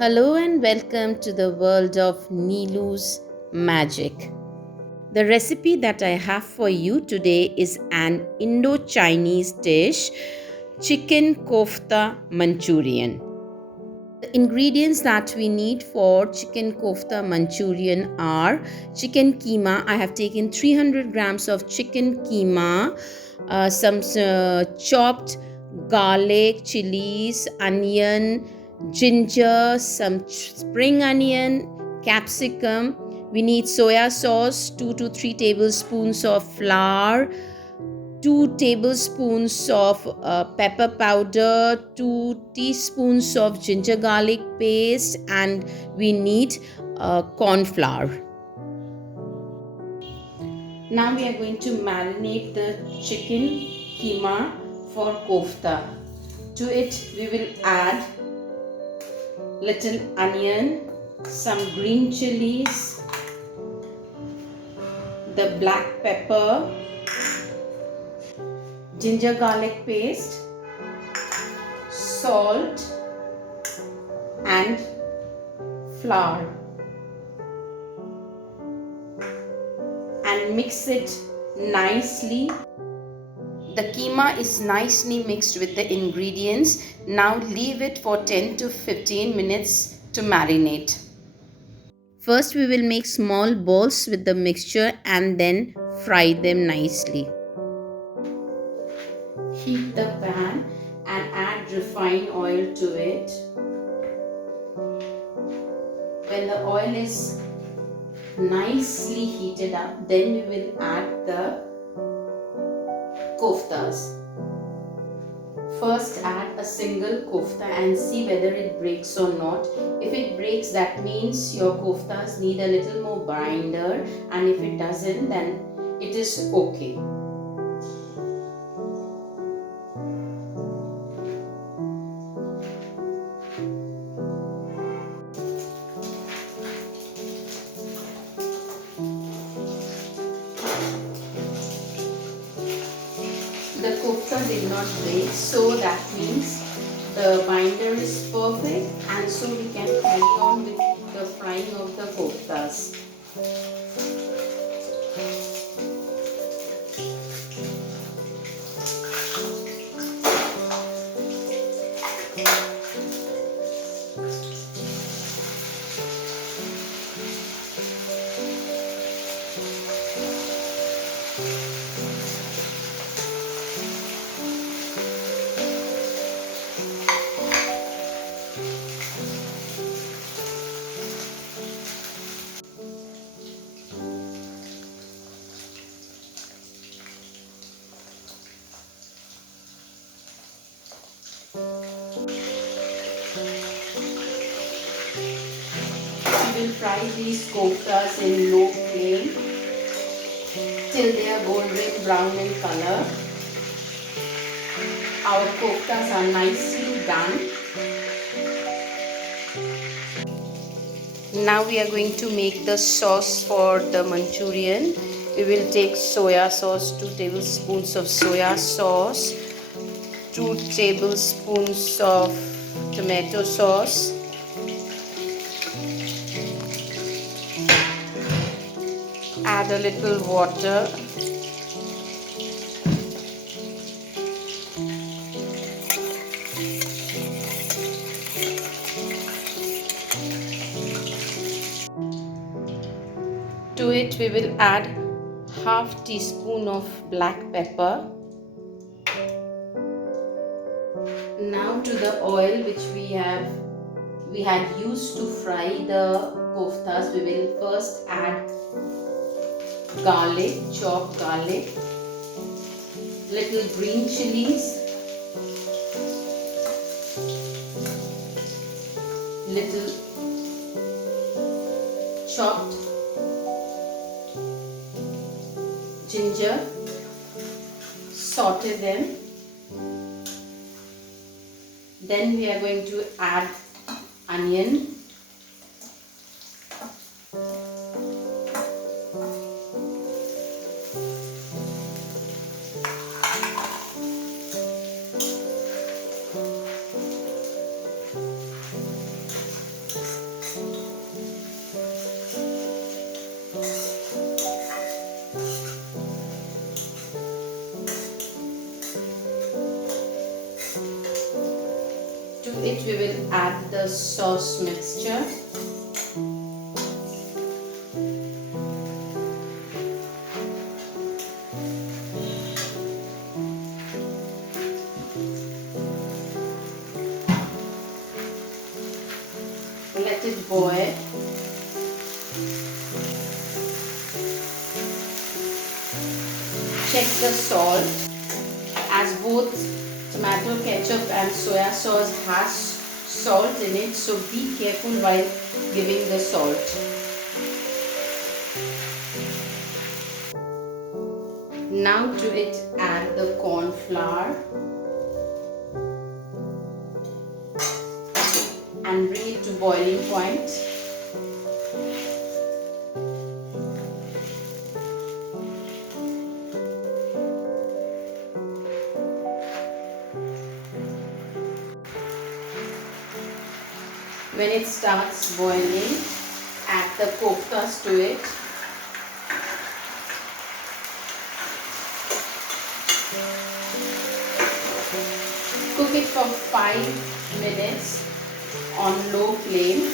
Hello and welcome to the world of Nilu's magic. The recipe that I have for you today is an Indo Chinese dish, chicken kofta Manchurian. The ingredients that we need for chicken kofta Manchurian are chicken keema. I have taken 300 grams of chicken keema, some chopped garlic, chilies, onion, ginger, some spring onion, capsicum. We need soya sauce, 2 to 3 tablespoons of flour, 2 tablespoons of pepper powder, 2 teaspoons of ginger garlic paste, and we need corn flour. Now we are going to marinate the chicken keema for kofta. To it we will add little onion, some green chilies, the black pepper, ginger garlic paste, salt and flour, and mix it nicely. The keema is nicely mixed with the ingredients. Now leave it for 10 to 15 minutes to marinate. First we will make small balls with the mixture and then fry them nicely. Heat the pan and add refined oil to it. When the oil is nicely heated up, then we will add the koftas. First add a single kofta and see whether it breaks or not. If it breaks, that means your koftas need a little more binder, and if it doesn't, then it is okay. The kofta did not break, so that means the binder is perfect, and so we can carry on with the frying of the koftas. We will fry these koftas in low flame till they are golden brown in color. Our koftas are nicely done. Now we are going to make the sauce for the Manchurian. We will take soya sauce, 2 tablespoons of soya sauce, 2 tablespoons of tomato sauce, add a little water, to it we will add half teaspoon of black pepper. Now to the oil which we had used to fry the koftas, we will first add garlic, chopped garlic, little green chilies, little chopped ginger, saute them. Then we are going to add onion, it, we will add the sauce mixture. Let it boil. Check the salt, as both tomato ketchup and soya sauce has salt in it, so be careful while giving the salt. Now to it add the corn flour and bring it to boiling point. When it starts boiling, add the koftas to it. Cook it for 5 minutes on low flame.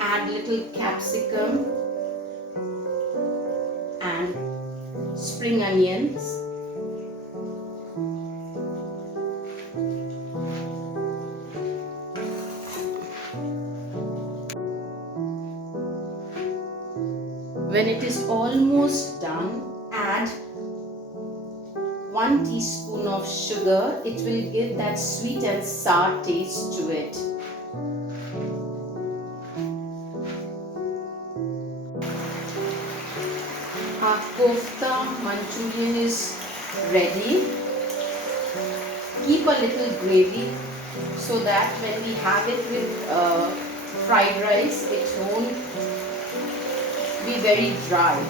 Add little capsicum and spring onions. When it is almost done, add 1 teaspoon of sugar. It will give that sweet and sour taste to it. Our kofta Manchurian is ready. Keep a little gravy so that when we have it with fried rice, it won't be very dry.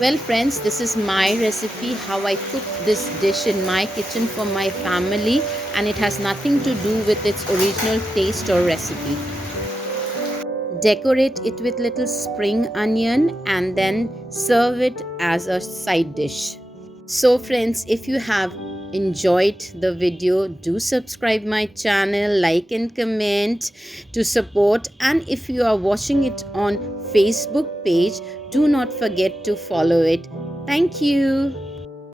Well friends, this is my recipe, how I cook this dish in my kitchen for my family, and it has nothing to do with its original taste or recipe. Decorate it with little spring onion and then serve it as a side dish. So friends, if you have enjoyed the video, do subscribe my channel, like and comment to support, and if you are watching it on Facebook page, do not forget to follow it. Thank you.